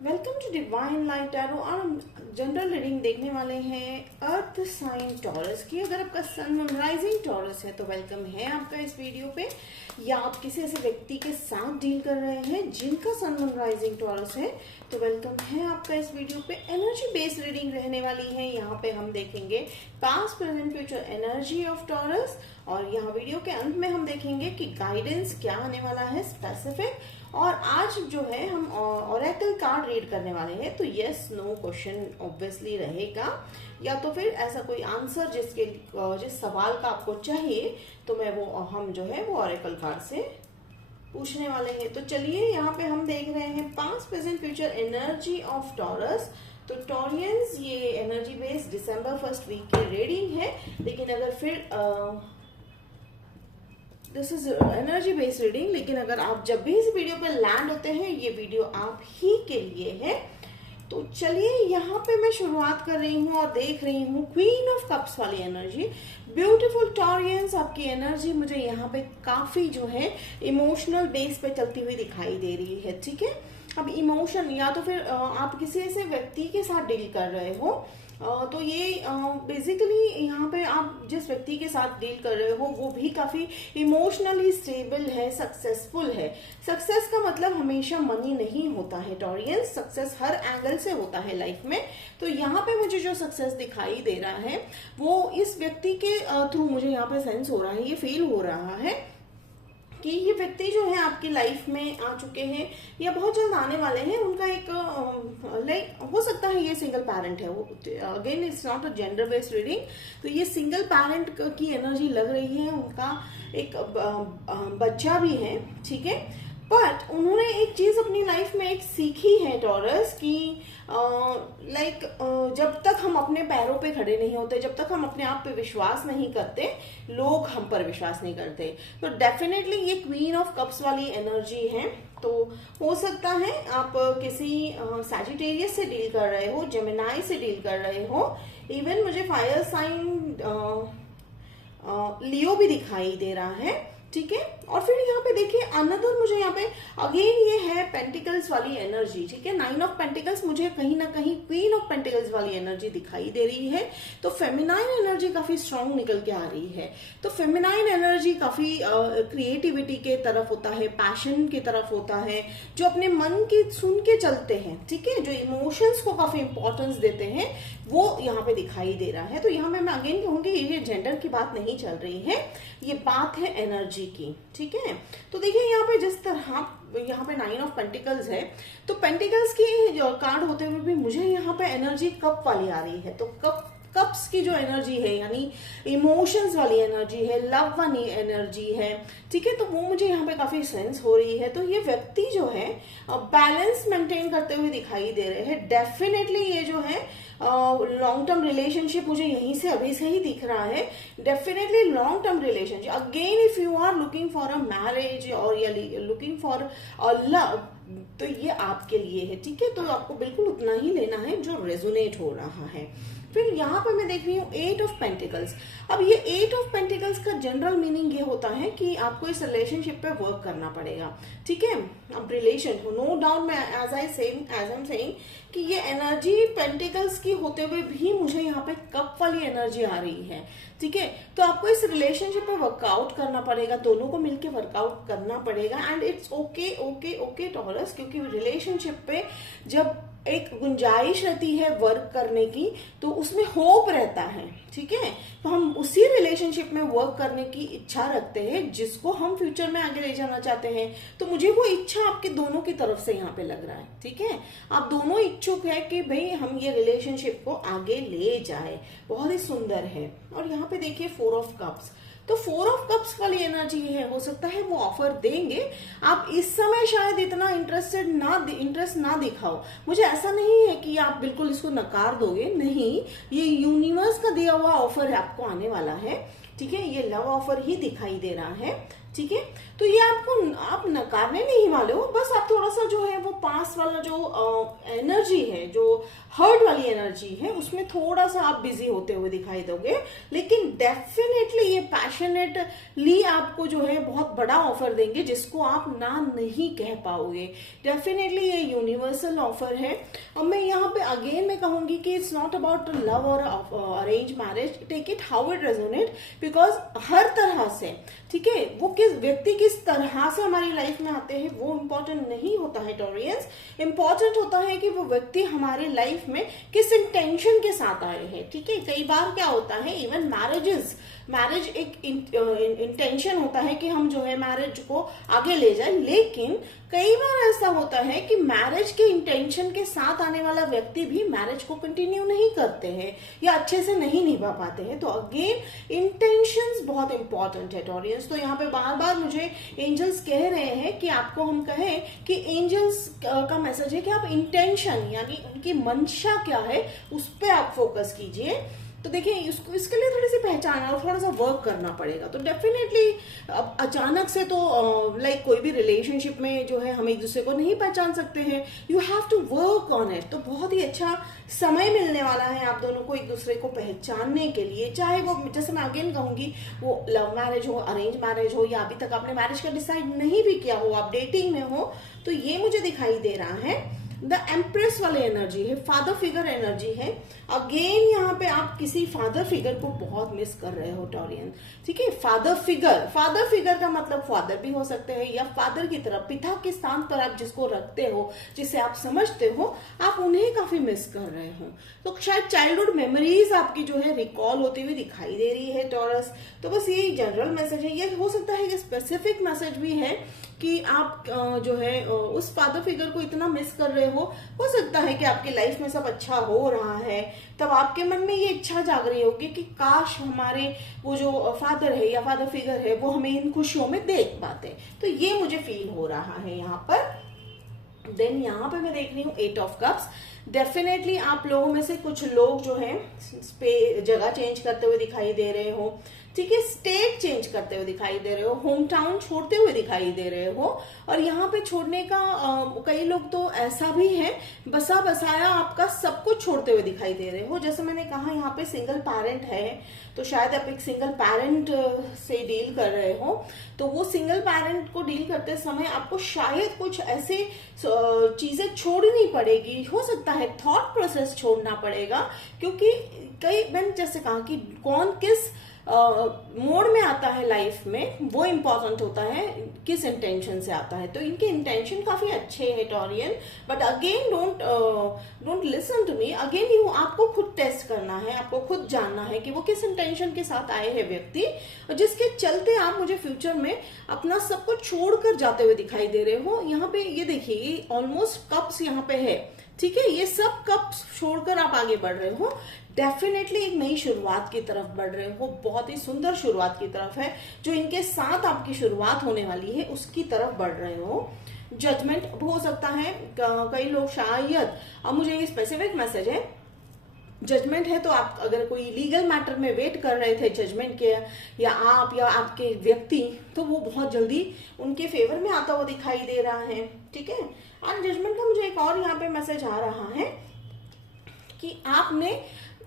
Welcome to divine light tarot. और हम general reading देखने वाले हैं अर्थ साइन टॉरस की। अगर आपका सन मून राइजिंग टॉरस है तो वेलकम है आपका इस वीडियो पे, या आप किसी ऐसे व्यक्ति के साथ डील कर रहे हैं जिनका सन मून राइजिंग टॉरस है तो वेलकम है आपका इस वीडियो पे। एनर्जी बेस्ड रीडिंग रहने वाली है। यहाँ पे हम देखेंगे past present future energy of taurus, और यहाँ वीडियो के अंत में हम देखेंगे कि गाइडेंस क्या आने वाला है स्पेसिफिक। और आज जो है हम ओरेकल कार्ड रीड करने वाले हैं, तो यस नो क्वेश्चन ऑब्वियसली रहेगा, या तो फिर ऐसा कोई आंसर जिस सवाल का आपको चाहिए तो हम जो है वो ओरेकल कार्ड से पूछने वाले हैं। तो चलिए यहाँ पे हम देख रहे हैं past present future energy of taurus. तो टॉरियंस ये एनर्जी बेस्ड दिसंबर फर्स्ट वीक की रीडिंग है, लेकिन अगर फिर this is energy based reading, लेकिन अगर आप जब भी इस वीडियो पे लैंड होते हैं ये वीडियो आप ही के लिए है। तो चलिए यहाँ पे मैं शुरुआत कर रही हूँ और देख रही हूँ क्वीन ऑफ कप्स वाली एनर्जी। ब्यूटीफुल टॉरियंस, आपकी एनर्जी मुझे यहाँ पे काफी जो है इमोशनल बेस पे चलती हुई दिखाई दे रही है। ठीक है, अब इमोशन या तो फिर आप किसी ऐसे व्यक्ति के साथ डील कर रहे हो, तो ये बेसिकली यहाँ पे आप जिस व्यक्ति के साथ डील कर रहे हो वो भी काफी इमोशनली स्टेबल है, सक्सेसफुल है। सक्सेस का मतलब हमेशा मनी नहीं होता है टॉरियंस, सक्सेस हर एंगल से होता है लाइफ में। तो यहाँ पे मुझे जो सक्सेस दिखाई दे रहा है वो इस व्यक्ति के थ्रू मुझे यहाँ पे सेंस हो रहा है, ये फील हो रहा है कि ये व्यक्ति जो है आपकी लाइफ में आ चुके हैं या बहुत जल्द आने वाले हैं। उनका एक लाइक हो सकता है ये सिंगल पैरेंट है, again it's not a gender based reading, तो ये सिंगल पैरेंट की एनर्जी लग रही है। उनका एक बच्चा भी है, ठीक है, बट उन्होंने एक चीज अपनी लाइफ में एक सीखी है टॉरस की लाइक जब तक हम अपने पैरों पे खड़े नहीं होते, जब तक हम अपने आप पे विश्वास नहीं करते, लोग हम पर विश्वास नहीं करते। तो डेफिनेटली ये क्वीन ऑफ कप्स वाली एनर्जी है। तो हो सकता है आप किसी सैजिटेरियस से डील कर रहे हो, जेमिनाई से डील कर रहे हो, इवन मुझे फायर साइन लियो भी दिखाई दे रहा है। ठीक है, और फिर यहाँ पे देखिए अनदर मुझे यहाँ पे अगेन ये है पेंटिकल्स वाली एनर्जी। ठीक है, 9 ऑफ पेंटिकल्स मुझे कहीं ना कहीं क्वीन ऑफ पेंटिकल्स वाली एनर्जी दिखाई दे रही है। तो फेमिनाइन एनर्जी काफी स्ट्रांग निकल के आ रही है। तो फेमिनाइन एनर्जी काफी क्रिएटिविटी के तरफ होता है, पैशन की तरफ होता है, जो अपने मन की सुन के चलते हैं। ठीक है, जो इमोशंस को काफी इंपॉर्टेंस देते हैं वो यहाँ पे दिखाई दे रहा है। तो यहाँ मैं अगेन कहूंगी ये जेंडर की बात नहीं चल रही है, ये बात है एनर्जी की। ठीक है, तो देखिए यहाँ पे जिस तरह यहाँ पे 9 ऑफ पेंटिकल्स है, तो पेंटिकल्स की कार्ड होते हुए भी मुझे यहाँ पे एनर्जी कप वाली आ रही है। तो कप्स की जो एनर्जी है यानी इमोशंस वाली एनर्जी है, लव वाली एनर्जी है। ठीक है, तो वो मुझे यहाँ पे काफी सेंस हो रही है। तो ये व्यक्ति जो है बैलेंस मेंटेन करते हुए दिखाई दे रहे हैं। डेफिनेटली ये जो है लॉन्ग टर्म रिलेशनशिप मुझे यहीं से अभी से ही दिख रहा है। Definitely long term relationship, again if you are looking for a marriage और या लुकिंग फॉर अ लव, तो ये आपके लिए है। ठीक है, तो आपको बिल्कुल उतना ही लेना है जो रेजोनेट हो रहा है। फिर यहाँ पर मैं देख रही हूँ 8 ऑफ पेंटिकल्स। अब ये 8 ऑफ पेंटिकल्स का जनरल मीनिंग ये होता है कि आपको इस रिलेशनशिप पे वर्क करना पड़ेगा। ठीक है, अब रिलेशन हो, नो डाउट मैं एज आई एम सेइंग कि ये एनर्जी पेंटिकल्स की होते हुए भी मुझे यहाँ पे कप वाली एनर्जी आ रही है। ठीक है, तो आपको इस रिलेशनशिप पे वर्कआउट करना पड़ेगा, दोनों को मिलकर वर्कआउट करना पड़ेगा। And it's okay okay okay taurus, क्योंकि रिलेशनशिप पे जब एक गुंजाइश रहती है वर्क करने की तो उसमें होप रहता है। ठीक है, तो हम उसी रिलेशनशिप में वर्क करने की इच्छा रखते हैं जिसको हम फ्यूचर में आगे ले जाना चाहते हैं। तो मुझे वो इच्छा आपके दोनों की तरफ से यहाँ पे लग रहा है। ठीक है, आप दोनों इच्छुक है कि भाई हम ये रिलेशनशिप को आगे ले जाए। बहुत ही सुंदर है। और यहाँ पे देखिए 4 ऑफ कप्स, तो 4 ऑफ कप्स वाली एनर्जी है, हो सकता है वो ऑफर देंगे। आप इस समय शायद इतना इंटरेस्ट ना दिखाओ। मुझे ऐसा नहीं है कि आप बिल्कुल इसको नकार दोगे, नहीं, ये यूनिवर्स का दिया हुआ ऑफर है, आपको आने वाला है। ठीक है, ये लव ऑफर ही दिखाई दे रहा है। ठीक है, तो ये आप नकारने नहीं वाले हो, बस आप थोड़ा सा जो है वो पास वाला जो एनर्जी है, जो हर्ट वाली एनर्जी है, उसमें थोड़ा सा आप बिजी होते हुए दिखाई दोगे। लेकिन डेफिनेटली ये पैशनेटली आपको जो है बहुत बड़ा ऑफर देंगे जिसको आप ना नहीं कह पाओगे। डेफिनेटली ये यूनिवर्सल ऑफर है। अब मैं यहाँ पे अगेन मैं कहूंगी कि इट्स नॉट अबाउट लव और arrange marriage, take it how it resonate, because हर तरह से, ठीक है, वो किस व्यक्ति किस तरह से हमारी लाइफ में आते हैं वो इम्पोर्टेंट नहीं होता है टॉरियंस। इम्पोर्टेंट होता है कि वो व्यक्ति हमारी लाइफ में किस इंटेंशन के साथ आए हैं। ठीक है, कई बार क्या होता है, इवन मैरिज एक इंटेंशन होता है कि हम जो है मैरिज को आगे ले जाए, लेकिन कई बार ऐसा होता है कि मैरिज के इंटेंशन के साथ आने वाला व्यक्ति भी मैरिज को कंटिन्यू नहीं करते हैं या अच्छे से नहीं निभा पाते हैं। तो अगेन इंटेंशंस बहुत इंपॉर्टेंट है टॉरियंस। तो यहाँ पे बार बार मुझे एंजल्स कह रहे हैं कि आपको हम कहें कि एंजल्स का मैसेज है कि आप इंटेंशन यानी उनकी मंशा क्या है उस पर आप फोकस कीजिए। तो देखिए इसके लिए थोड़ी सी पहचान और थोड़ा सा वर्क करना पड़ेगा। तो डेफिनेटली अब अचानक से तो लाइक कोई भी रिलेशनशिप में जो है हम एक दूसरे को नहीं पहचान सकते हैं, you have to work on it. तो बहुत ही अच्छा समय मिलने वाला है आप दोनों को एक दूसरे को पहचानने के लिए, चाहे वो जैसे मैं अगेन कहूंगी वो लव मैरिज हो, अरेंज मैरिज हो, या अभी तक आपने मैरिज का डिसाइड नहीं भी किया हो, आप डेटिंग में हो, तो ये मुझे दिखाई दे रहा है द एम्प्रेस वाले एनर्जी है, फादर फिगर एनर्जी है। अगेन यहाँ पे आप किसी फादर फिगर को बहुत मिस कर रहे हो टॉरियन। ठीक है, फादर फिगर का मतलब फादर भी हो सकते हैं या फादर की तरफ पिता के स्थान पर आप जिसको रखते हो, जिसे आप समझते हो, आप उन्हें काफी मिस कर रहे हो। तो शायद चाइल्डहुड मेमोरीज आपकी जो है रिकॉल होती हुई दिखाई दे रही है टॉरस। तो बस यही जनरल मैसेज है। ये हो सकता है कि स्पेसिफिक मैसेज भी है कि आप जो है उस फादर फिगर को इतना मिस कर रहे हो सकता है कि आपकी लाइफ में सब अच्छा हो रहा है, तब आपके मन में ये इच्छा जाग रही होगी कि काश हमारे वो जो फादर है या फादर फिगर है वो हमें इन खुशियों में देख पाते। तो ये मुझे फील हो रहा है यहाँ पर। देन यहाँ पे मैं देख रही हूँ 8 ऑफ कप्स। डेफिनेटली आप लोगों में से कुछ लोग जो है जगह चेंज करते हुए दिखाई दे रहे हो, ठीक है, स्टेट चेंज करते हुए दिखाई दे रहे हो, होम टाउन छोड़ते हुए दिखाई दे रहे हो। और यहाँ पे छोड़ने का कई लोग तो ऐसा भी है बसा बसाया आपका सब कुछ छोड़ते हुए दिखाई दे रहे हो। जैसे मैंने कहा यहाँ पे सिंगल पेरेंट है, तो शायद आप एक सिंगल पेरेंट से डील कर रहे हो। तो वो सिंगल पेरेंट को डील करते समय आपको शायद कुछ ऐसे चीजें छोड़नी पड़ेगी, हो सकता है थॉट प्रोसेस छोड़ना पड़ेगा, क्योंकि मैंने जैसे कहा कि कौन किस मोड में आता है लाइफ में वो इम्पोर्टेंट होता है, किस इंटेंशन से आता है। तो इनके इंटेंशन काफी अच्छे है Taurean, but again don't listen to me. Again you आपको खुद टेस्ट करना है, आपको खुद जानना है कि वो किस इंटेंशन के साथ आए हैं व्यक्ति, जिसके चलते आप मुझे फ्यूचर में अपना सब कुछ छोड़कर जाते हुए दिखाई दे रहे हो। यहाँ पे ये देखिए, ये ऑलमोस्ट कप्स यहाँ पे है, ठीक है, ये सब कप्स छोड़कर आप आगे बढ़ रहे हो। डेफिनेटली एक नई शुरुआत की तरफ बढ़ रहे हो, बहुत ही सुंदर शुरुआत की तरफ है, जो इनके साथ आपकी शुरुआत होने वाली है उसकी तरफ बढ़ रहे हो। जजमेंट हो सकता है कई लोग शायद, अब मुझे ये स्पेसिफिक मैसेज है, जजमेंट है तो आप अगर कोई लीगल मैटर में वेट कर रहे थे जजमेंट के, या आप या आपके व्यक्ति, तो वो बहुत जल्दी उनके फेवर में आता हुआ दिखाई दे रहा है। ठीक है, और जजमेंट का मुझे एक और यहाँ पे मैसेज आ रहा है कि आपने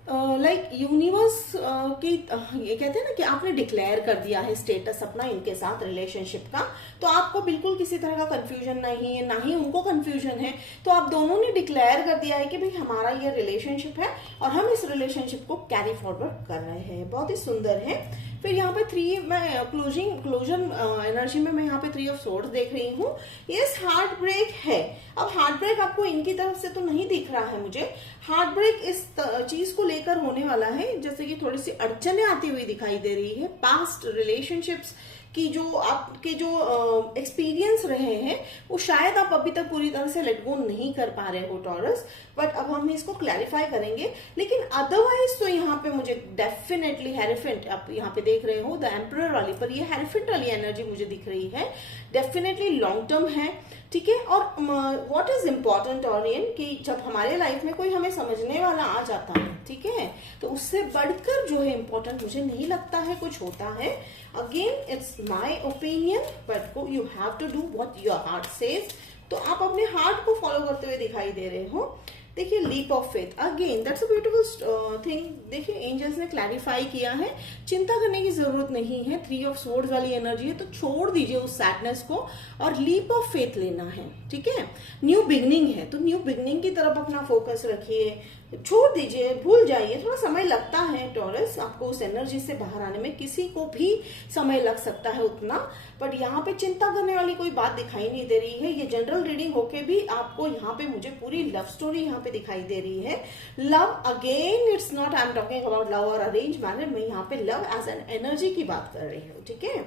लाइक यूनिवर्स की ये कहते हैं ना कि आपने डिक्लेयर कर दिया है स्टेटस अपना इनके साथ रिलेशनशिप का, तो आपको बिल्कुल किसी तरह का कंफ्यूजन नहीं है, ना ही उनको कंफ्यूजन है। तो आप दोनों ने डिक्लेयर कर दिया है कि भाई हमारा ये रिलेशनशिप है और हम इस रिलेशनशिप को कैरी फॉरवर्ड कर रहे हैं। बहुत ही सुंदर है। फिर यहाँ पे 3 मैं क्लोजर एनर्जी में मैं यहाँ पे 3 ऑफ सोर्ड्स देख रही हूँ। यस, हार्ट ब्रेक है। अब हार्ट ब्रेक आपको इनकी तरफ से तो नहीं दिख रहा है मुझे, हार्ट ब्रेक इस चीज को लेकर होने वाला है जैसे कि थोड़ी सी अड़चने आती हुई दिखाई दे रही है। पास्ट रिलेशनशिप्स की जो आपके जो एक्सपीरियंस रहे हैं वो शायद आप अभी तक पूरी तरह से लेट गो नहीं कर पा रहे हो टॉरस, बट अब हम इसको क्लैरिफाई करेंगे। लेकिन अदरवाइज तो यहाँ पे मुझे डेफिनेटली हेरिफेंट, आप यहाँ पे देख रहे हो द एम्परर वाली पर ये हेरिफेंट वाली एनर्जी मुझे दिख रही है। डेफिनेटली लॉन्ग टर्म है, ठीक है। और व्हाट इज इम्पोर्टेंट ऑरियन कि जब हमारे लाइफ में कोई हमें समझने वाला आ जाता है, ठीक है, तो उससे बढ़कर जो है इम्पोर्टेंट मुझे नहीं लगता है कुछ होता है। Again it's my opinion, but you have to do what your heart says. तो आप अपने हार्ट को फॉलो करते हुए दिखाई दे रहे हो। देखिए leap of faith, again that's a beautiful thing. देखिए एंजल्स ने क्लैरिफाई किया है, चिंता करने की जरूरत नहीं है। 3 ऑफ स्वॉर्ड्स वाली एनर्जी है, तो छोड़ दीजिए उस सैडनेस को और लीप ऑफ फेथ लेना है, ठीक है। न्यू बिगनिंग है, तो न्यू बिगनिंग की तरफ अपना फोकस रखिए, छोड़ दीजिए, भूल जाइए। थोड़ा समय लगता है टॉरस आपको उस एनर्जी से बाहर आने में, किसी को भी समय लग सकता है उतना, बट यहाँ पे चिंता करने वाली कोई बात दिखाई नहीं दे रही है। ये जनरल रीडिंग होके भी आपको यहाँ पे मुझे पूरी लव स्टोरी यहाँ पे दिखाई दे रही है। Love again it's not I am talking about love और अरेंज मैरिज, मैं यहाँ पे लव एज एन एनर्जी की बात कर रही हूँ, ठीक है।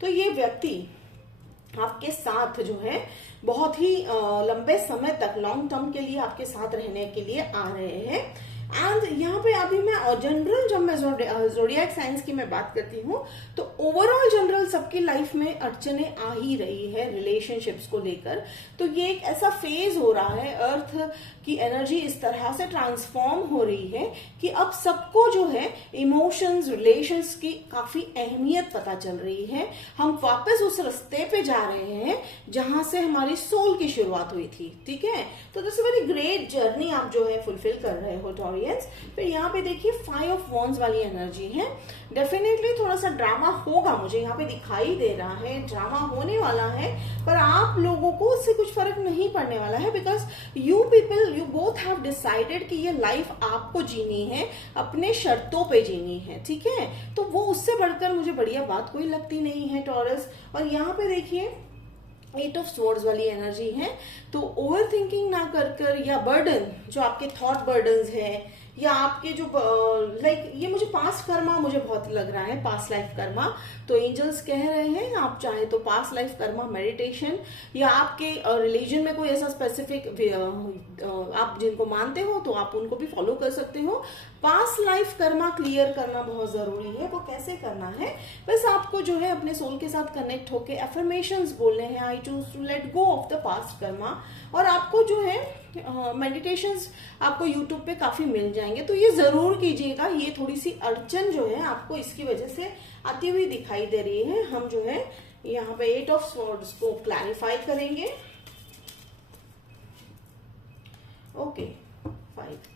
तो ये व्यक्ति आपके साथ जो है बहुत ही लंबे समय तक लॉन्ग टर्म के लिए आपके साथ रहने के लिए आ रहे हैं। एंड यहाँ पे अभी मैं जनरल, जब मैं जोडियाक साइंस की मैं बात करती हूँ, तो ओवरऑल जनरल सबकी लाइफ में अड़चने आ ही रही है रिलेशनशिप्स को लेकर। तो ये एक ऐसा फेज हो रहा है, अर्थ की एनर्जी इस तरह से ट्रांसफॉर्म हो रही है कि अब सबको जो है इमोशंस, रिलेशंस की काफी अहमियत पता चल रही है। हम वापस उस रास्ते पे जा रहे हैं जहां से हमारी सोल की शुरुआत हुई थी, ठीक है। तो दिस वेरी ग्रेट जर्नी आप जो है फुलफिल कर रहे हो टॉरियंस। फिर यहाँ पे देखिए 5 ऑफ वॉन्ड्स वाली एनर्जी है। डेफिनेटली थोड़ा सा ड्रामा होगा, मुझे यहाँ पे दिखाई दे रहा है ड्रामा होने वाला है, पर आप लोगों को उससे कुछ फर्क नहीं पड़ने वाला है, because you people, you both have decided कि ये लाइफ आपको जीनी है, अपने शर्तों पे जीनी है, ठीक है। तो वो उससे बढ़कर मुझे बढ़िया बात कोई लगती नहीं है टॉरस। और यहाँ पे देखिए 8 ऑफ स्वॉर्ड्स वाली एनर्जी है। तो ओवर थिंकिंग ना कर या बर्डन, जो आपके थॉट बर्डन्स है या आपके जो लाइक ये मुझे पास्ट कर्मा मुझे बहुत लग रहा है, पास्ट लाइफ कर्मा। तो एंजल्स कह रहे हैं आप चाहे तो पास्ट लाइफ कर्मा मेडिटेशन, या आपके रिलीजन में कोई ऐसा स्पेसिफिक आप जिनको मानते हो तो आप उनको भी फॉलो कर सकते हो। पास्ट लाइफ कर्मा क्लियर करना बहुत जरूरी है। वो कैसे करना है, बस आपको जो है अपने सोल के साथ कनेक्ट होके एफर्मेशंस बोलने हैं, I choose to let go of the past karma. और आपको जो है मेडिटेशंस आपको यूट्यूब पे काफी मिल जाएंगे, तो ये जरूर कीजिएगा। ये थोड़ी सी अड़चन जो है आपको इसकी वजह से आती हुई दिखाई दे रही है। हम जो है यहाँ पे 8 ऑफ स्वॉर्ड्स को क्लैरिफाई करेंगे। ओके 5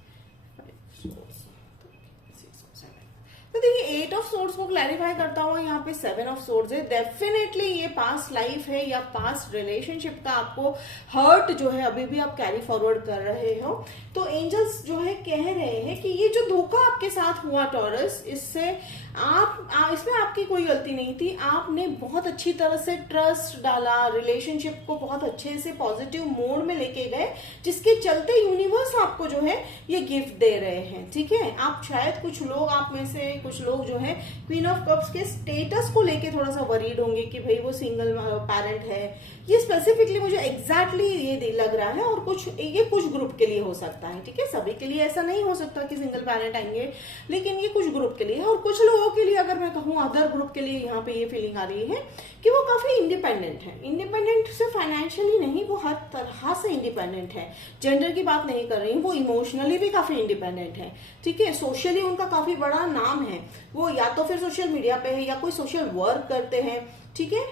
तो देखिए 8 ऑफ सोर्ड्स को क्लैरिफाई करता हुआ यहाँ पे 7 ऑफ सोर्ड्स है। डेफिनेटली ये पास्ट लाइफ है या पास्ट रिलेशनशिप का आपको हर्ट जो है अभी भी आप कैरी फॉरवर्ड कर रहे हो। तो एंजल्स जो है कह रहे हैं कि ये जो धोखा आपके साथ हुआ टॉरस, इससे इसमें आपकी कोई गलती नहीं थी। आपने बहुत अच्छी तरह से ट्रस्ट डाला, रिलेशनशिप को बहुत अच्छे से पॉजिटिव मोड में लेके गए, जिसके चलते यूनिवर्स आपको जो है ये गिफ्ट दे रहे हैं, ठीक है। आप शायद कुछ लोग, आप में से कुछ लोग जो है क्वीन ऑफ कप्स के स्टेटस को लेके थोड़ा सा वरीड होंगे कि भाई वो सिंगल पेरेंट है। ये स्पेसिफिकली मुझे एग्जैक्टली ये लग रहा है, और ये कुछ ग्रुप के लिए हो सकता है, ठीक है। सभी के लिए ऐसा नहीं हो सकता कि सिंगल पेरेंट आएंगे, लेकिन ये कुछ ग्रुप के लिए है। और कुछ लोगों के लिए, अगर मैं कहूँ अदर ग्रुप के लिए, यहाँ पे ये फीलिंग आ रही है कि वो काफी इंडिपेंडेंट है। इंडिपेंडेंट से फाइनेंशियली नहीं, वो हर तरह से इंडिपेंडेंट है। जेंडर की बात नहीं कर रही हूँ, वो इमोशनली भी काफी इंडिपेंडेंट है, ठीक है। सोशली उनका काफी बड़ा नाम है, वो या तो फिर सोशल मीडिया पे है या कोई सोशल वर्क करते हैं, ठीक है।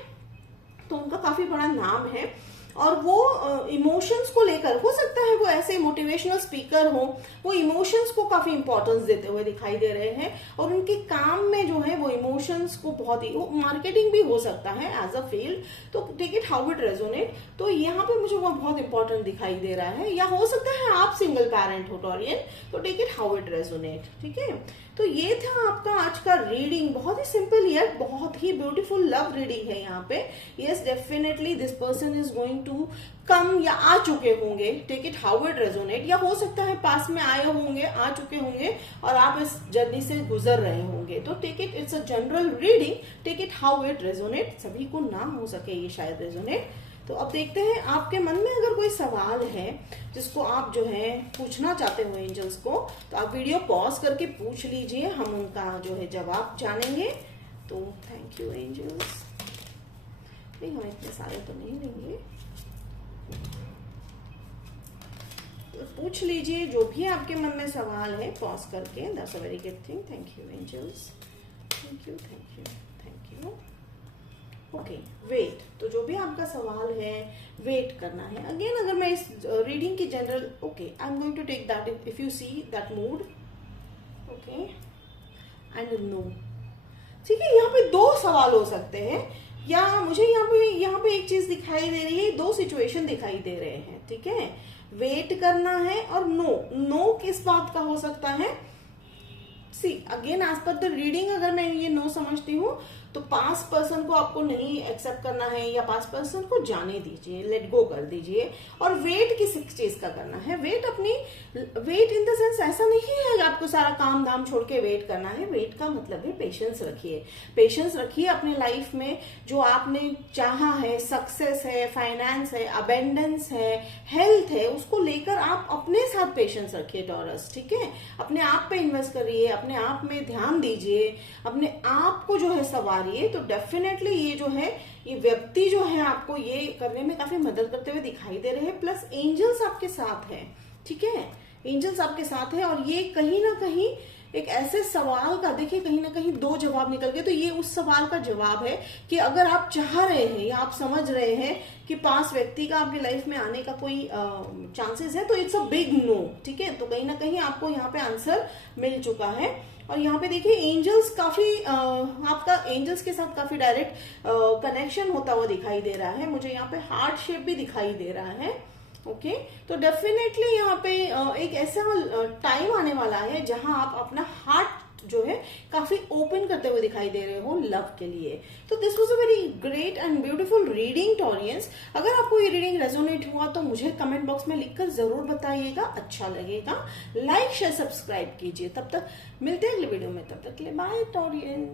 तो उनका काफी बड़ा नाम है। और वो इमोशंस को लेकर, हो सकता है वो ऐसे मोटिवेशनल स्पीकर हो, वो इमोशंस को काफी इंपॉर्टेंस देते हुए दिखाई दे रहे हैं। और उनके काम में जो है वो इमोशंस को बहुत ही, वो मार्केटिंग भी हो सकता है एज अ फील्ड। तो take it how it resonate. तो यहाँ पे मुझे वो बहुत इंपॉर्टेंट दिखाई दे रहा है। या हो सकता है आप सिंगल पेरेंट हो टॉरियन, तो take it how it resonate, ठीक है। तो ये था आपका आज का रीडिंग, बहुत ही सिंपल यट बहुत ही ब्यूटीफुल लव रीडिंग है यहाँ पे। Yes definitely this person is going to come, या आ चुके होंगे, take it how it resonate. या हो सकता है पास में आए होंगे, आ चुके होंगे और आप इस जर्नी से गुजर रहे होंगे। तो take it, it's a general reading, take it how it resonate. सभी को ना हो सके ये शायद रेजोनेट। तो अब देखते हैं आपके मन में अगर कोई सवाल है जिसको आप जो है पूछना चाहते हो एंजल्स को, तो आप वीडियो पॉज करके पूछ लीजिए, हम उनका जो है जवाब जानेंगे। तो थैंक यू एंजल्स। नहीं, हम इतने सारे तो नहीं लेंगे, पूछ लीजिए जो भी आपके मन में सवाल है पॉज करके। That's a very good thing. Thank you angels, thank you thank you thank you. Okay, wait. तो जो भी आपका सवाल है वेट करना है। अगेन अगर मैं इस रीडिंग की general, okay I am going to take that if you see that mood, okay and no. ठीक है, यहाँ पे दो सवाल हो सकते हैं, या मुझे यहाँ पे एक चीज दिखाई दे रही है, दो सिचुएशन दिखाई दे रहे हैं। ठीक है, वेट करना है और नो। नो किस बात का हो सकता है? See again as per the reading अगर मैं ये नो समझती हूँ तो पास्ट पर्सन को आपको नहीं एक्सेप्ट करना है, या पास्ट पर्सन को जाने दीजिए, लेट गो कर दीजिए। और वेट किस चीज का करना है? वेट अपनी, वेट इन द सेंस ऐसा नहीं है आपको सारा काम धाम छोड़ के वेट करना है। वेट का मतलब है पेशेंस रखिए, पेशेंस रखिए अपने लाइफ में। जो आपने चाहा है, सक्सेस है, फाइनेंस है, अबेंडेंस है, हेल्थ है, उसको लेकर आप अपने साथ पेशेंस रखिए टॉरस। ठीक है, अपने आप पे इन्वेस्ट करिए, अपने आप में ध्यान दीजिए, अपने आप को जो है सवारिए। तो डेफिनेटली ये जो है, ये व्यक्ति जो है आपको ये करने में काफी मदद करते हुए दिखाई दे रहे हैं। प्लस एंजल्स आपके साथ है। ठीक है, एंजल्स आपके साथ है। और ये कहीं ना कहीं एक ऐसे सवाल का, देखिए कहीं ना कहीं दो जवाब निकल गए। तो ये उस सवाल का जवाब है कि अगर आप चाह रहे हैं या आप समझ रहे हैं कि पास व्यक्ति का आपकी लाइफ में आने का कोई चांसेस है, तो इट्स अ बिग नो। ठीक है, तो कहीं ना कहीं आपको यहाँ पे आंसर मिल चुका है। और यहाँ पे देखिए एंजल्स काफी आपका एंजल्स के साथ काफी डायरेक्ट कनेक्शन होता हुआ दिखाई दे रहा है। मुझे यहाँ पे हार्ट शेप भी दिखाई दे रहा है। ओके, तो डेफिनेटली यहाँ पे एक ऐसा टाइम आने वाला है जहां आप अपना हार्ट जो है काफी ओपन करते हुए दिखाई दे रहे हो लव के लिए। तो this was a very great and beautiful reading Taureans. अगर आपको ये रीडिंग रेजोनेट हुआ तो मुझे कमेंट बॉक्स में लिखकर जरूर बताइएगा, अच्छा लगेगा। लाइक शेयर सब्सक्राइब कीजिए। तब तक मिलते हैं अगले वीडियो में, तब तक के लिए बाय टॉरियंस।